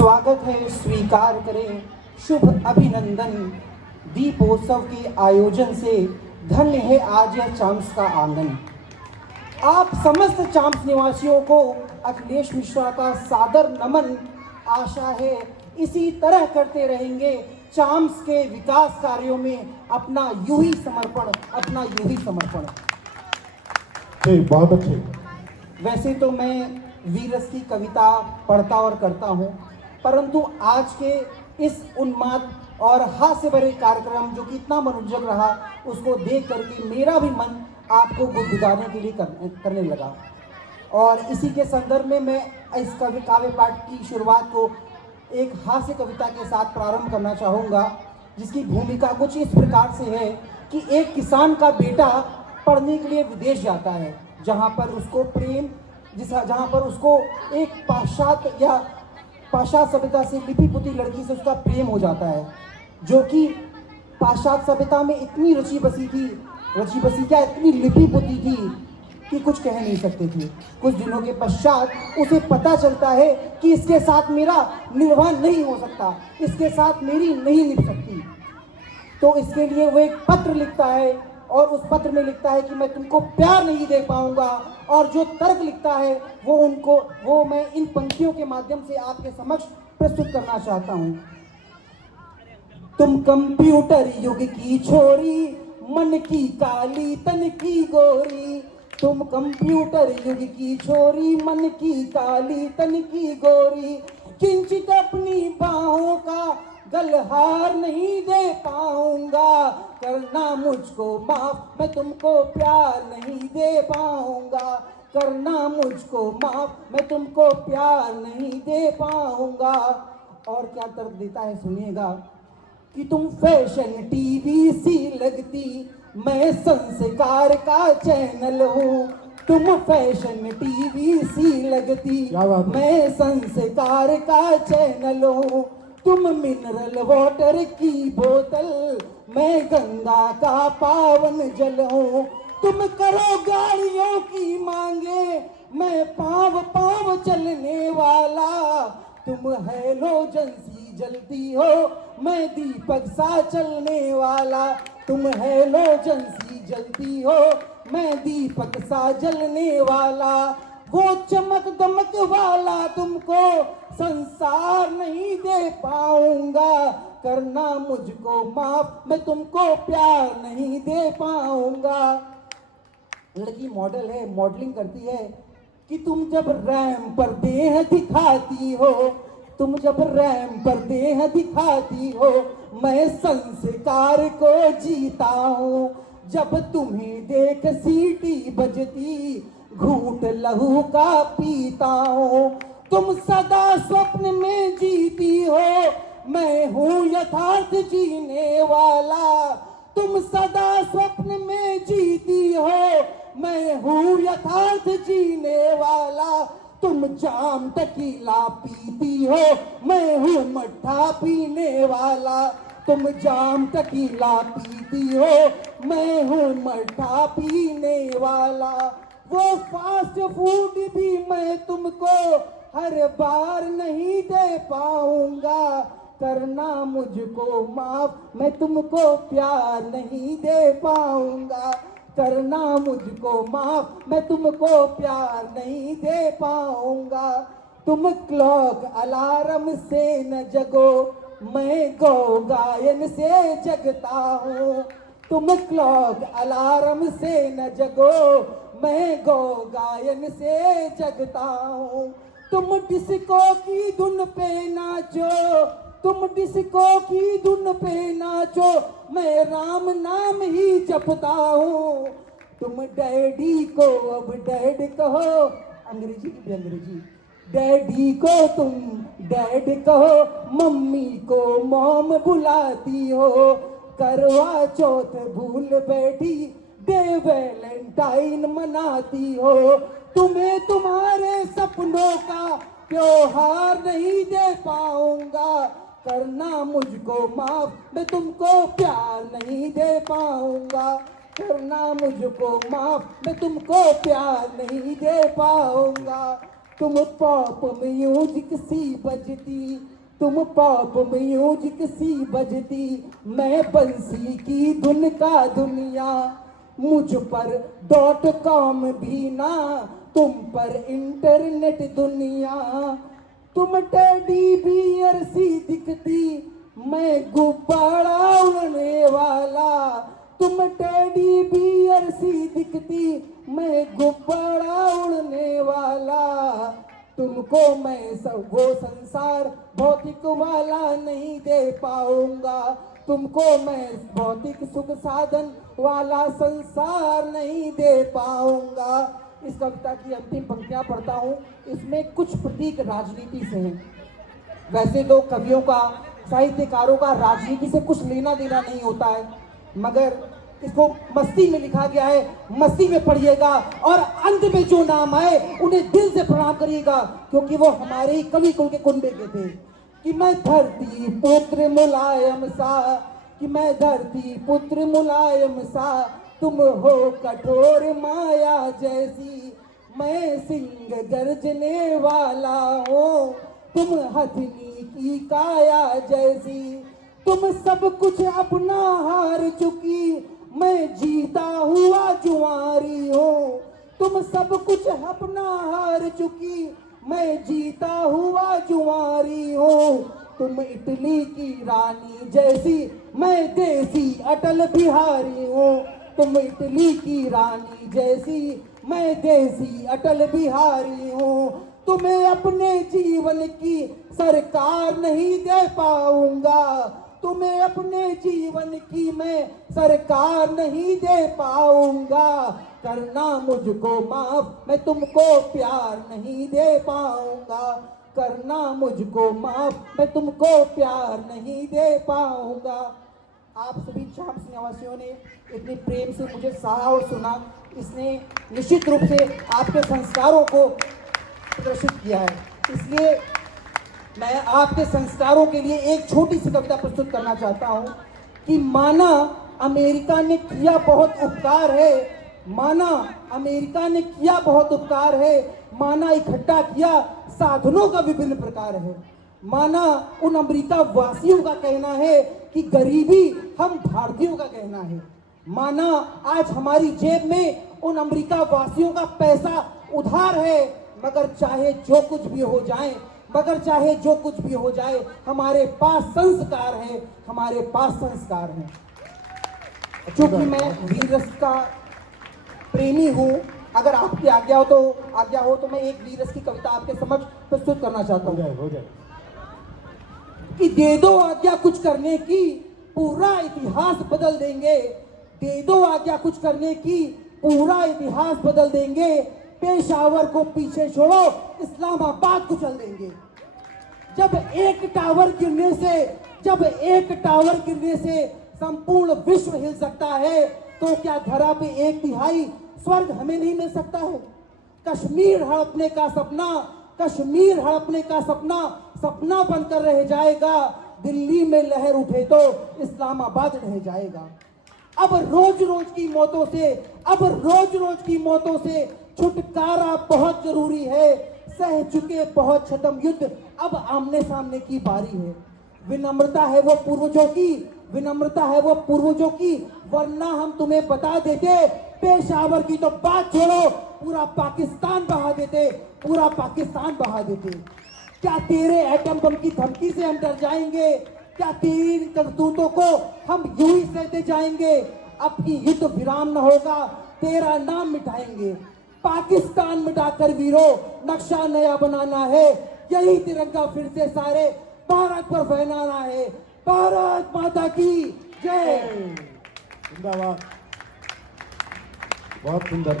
स्वागत है, स्वीकार करें शुभ अभिनंदन। दीपोत्सव के आयोजन से धन्य है आज यह चाम्स का आंगन। आप समस्त चाम्स निवासियों को अखिलेश मिश्रा का सादर नमन। आशा है इसी तरह करते रहेंगे, चाम्स के विकास कार्यों में अपना यूं ही समर्पण। ठीक, बहुत अच्छे। वैसे तो मैं वीरस की कविता पढ़ता और करता हूँ, परंतु आज के इस उन्माद और हास्य भरे कार्यक्रम जो कि इतना मनोरंजक रहा, उसको देख करके मेरा भी मन आपको गुदगुदाने के लिए करने लगा। और इसी के संदर्भ में मैं इस काव्य पाठ की शुरुआत को एक हास्य कविता के साथ प्रारंभ करना चाहूँगा, जिसकी भूमिका कुछ इस प्रकार से है कि एक किसान का बेटा पढ़ने के लिए विदेश जाता है, जहाँ पर उसको एक पाश्चात्य सभ्यता से लिपि पुती लड़की से उसका प्रेम हो जाता है, जो कि पाश्चात्य सभ्यता में इतनी इतनी लिपि पुती थी कि कुछ कह नहीं सकते थे। कुछ दिनों के पश्चात उसे पता चलता है कि इसके साथ मेरा निर्वाह नहीं हो सकता, इसके साथ मेरी नहीं निभ सकती। तो इसके लिए वो एक पत्र लिखता है और उस पत्र में लिखता है कि मैं तुमको प्यार नहीं दे पाऊंगा, और जो तर्क लिखता है वो मैं इन पंक्तियों के माध्यम से आपके समक्ष प्रस्तुत करना चाहता हूं। तुम कंप्यूटर युग की छोरी, मन की काली तन की गोरी। तुम कंप्यूटर युग की छोरी, मन की काली तन की गोरी। किंचित अपनी बाहों का गलहार नहीं दे पाऊंगा, करना मुझको माफ, मैं तुमको प्यार नहीं दे पाऊंगा। करना मुझको माफ, मैं तुमको प्यार नहीं दे पाऊंगा। और क्या तर्क देता है सुनिएगा कि तुम फैशन टीवी सी लगती, मैं संस्कार का चैनल हूँ। तुम फैशन टीवी सी लगती, मैं संस्कार का चैनल हूँ। तुम मिनरल वाटर की बोतल, मैं गंगा का पावन जल हूँ। तुम करो गाड़ियों की मांगे, मैं पाँव पाँव चलने वाला। तुम हैलोजन सी जलती हो, मैं दीपक सा चलने वाला। तुम हैलोजन सी जलती हो, मैं दीपक सा जलने वाला। वो चमक दमक वाला तुमको संसार नहीं दे पाऊंगा, करना मुझको माफ, मैं तुमको प्यार नहीं दे पाऊंगा। लड़की मॉडल है, मॉडलिंग करती है कि तुम जब रैंप पर देह दिखाती हो, तुम जब रैंप पर देह दिखाती हो, मैं संस्कार को जीता हूँ। जब तुम्हें देख सीटी बजती, घूंट लहू का पीता हूँ। तुम सदा स्वप्न में जीती हो, मैं हूँ यथार्थ जीने वाला। तुम सदा स्वप्न में जीती हो, मैं हूँ यथार्थ जीने वाला। तुम जाम टकीला पीती हो, मैं हूँ मट्ठा पीने वाला। तुम जाम टकीला पीती हो, मैं हूँ मट्ठा पीने वाला। वो फास्ट फूड भी मैं तुमको हर बार नहीं दे पाऊंगा, करना मुझको माफ, मैं तुमको प्यार नहीं दे पाऊंगा। करना मुझको माफ, मैं तुमको प्यार नहीं दे पाऊंगा। तुम क्लॉक अलार्म से न जगो, मैं गौ गायन से जगता हूँ। तुम क्लॉक अलार्म से न जगो, मैं गौ गायन से जगता हूँ। तुम डिस्को की धुन पे नाचो, तुम डिस्को की धुन पे नाचो, मैं राम नाम ही जपता हूँ। तुम डैडी को अब डैड कहो, अंग्रेजी की भी अंग्रेजी, डैडी को तुम डैड कहो, मम्मी को मॉम बुलाती हो। करवा चौथ भूल बैठी, डे वैलेंटाइन मनाती हो। तुम्हें तुम्हारे सपनों का त्योहार नहीं दे पाऊंगा, करना मुझको माफ, मैं तुमको प्यार नहीं दे पाऊंगा। करना मुझको माफ, मैं तुमको प्यार नहीं दे पाऊंगा। तुम पॉप म्यूजिक सी बजती, तुम पॉप म्यूजिक सी बजती, मैं बंसी की धुन का दुनिया, मुझ पर .com भी ना, तुम पर इंटरनेट दुनिया। तुम टेडी बियर सी दिखती, मैं गुब्बारा उड़ने वाला, तुम टेडी बियर सी दिखती, मैं गुब्बारा उड़ने वाला। तुमको मैं सब वो संसार भौतिक वाला नहीं दे पाऊंगा, तुमको मैं भौतिक सुख साधन वाला संसार नहीं दे पाऊंगा। इस कविता की अंतिम पंक्तियां पढ़ता हूँ, इसमें कुछ प्रतीक राजनीति से हैं। वैसे तो कवियों का, साहित्यकारों का राजनीति से कुछ लेना देना नहीं होता है, मगर इसको मस्ती में लिखा गया है, मस्ती में पढ़िएगा और अंत में जो नाम आए उन्हें दिल से प्रणाम करिएगा, क्योंकि वो हमारे ही कवि कुल के कुनबे के थे। कि मैं धरती पुत्र मुलायम सा, कि मैं धरती पुत्र मुलायम सा, तुम हो कठोर माया जैसी, मैं सिंह गर्जने वाला हूँ, तुम हथनी की काया जैसी। तुम सब कुछ अपना हार चुकी, मैं जीता हुआ जुआरी हूँ, तुम सब कुछ अपना हार चुकी, मैं जीता हुआ जुआरी हूँ। तुम इटली की रानी जैसी, मैं देसी अटल बिहारी हूँ, तुम इटली की रानी जैसी, मैं देसी अटल बिहारी हूँ। तुम्हें अपने जीवन की सरकार नहीं दे पाऊंगा, तुम्हें अपने जीवन की मैं सरकार नहीं दे पाऊंगा। करना मुझको माफ, मैं तुमको प्यार नहीं दे पाऊंगा, करना मुझको माफ, मैं तुमको प्यार नहीं दे पाऊंगा। आप सभी चाम सिंह निवासियों ने इतने प्रेम से मुझे सहा और सुना, इसने निश्चित रूप से आपके संस्कारों को प्रदर्शित किया है। इसलिए मैं आपके संस्कारों के लिए एक छोटी सी कविता प्रस्तुत करना चाहता हूं कि माना अमेरिका ने किया बहुत उपकार है, माना अमेरिका ने किया बहुत उपकार है, माना इकट्ठा किया साधनों का विभिन्न प्रकार है, माना उन अमेरिका वासियों का कहना है कि गरीबी हम भारतीयों का कहना है, माना आज हमारी जेब में उन अमेरिका वासियों का पैसा उधार है, मगर चाहे जो कुछ भी हो जाए, मगर चाहे जो कुछ भी हो जाए, हमारे पास संस्कार है, हमारे पास संस्कार है। चूंकि मैं वीर रस का प्रेमी हूँ, अगर आपकी आज्ञा हो तो मैं एक वीर रस की कविता आपके समक्ष प्रस्तुत करना चाहता हूँ। हो जाए। कि दे दो आज्ञा कुछ करने की, पूरा इतिहास बदल देंगे, दे दो आज्ञा कुछ करने की, पूरा इतिहास बदल देंगे, पेशावर को पीछे छोड़ो, इस्लामाबाद को चल देंगे। जब एक टावर गिरने से संपूर्ण विश्व हिल सकता है, तो क्या धरा पे 1/3 स्वर्ग हमें नहीं मिल सकता है? कश्मीर हड़पने का सपना सपना बनकर रह जाएगा, दिल्ली में लहर उठे तो इस्लामाबाद रह जाएगा। अब रोज रोज की मौतों से छुटकारा बहुत जरूरी है, सह चुके बहुत छद्म युद्ध, अब आमने सामने की बारी है। विनम्रता है वो पूर्वजों की, वरना हम तुम्हें बता देते, पेशावर की तो बात छोड़ो, पूरा पाकिस्तान बहा देते। क्या तेरे एटम बम की धमकी से हम डर जाएंगे? क्या तेरी करतूतों को हम यूं ही सहते जाएंगे? अब की युद्ध विराम न होगा, तेरा नाम मिटाएंगे। पाकिस्तान मिटाकर वीरों नक्शा नया बनाना है, यही तिरंगा फिर से सारे भारत पर फहराना है। भारत माता की जय। जिंदाबाद। बहुत सुंदर।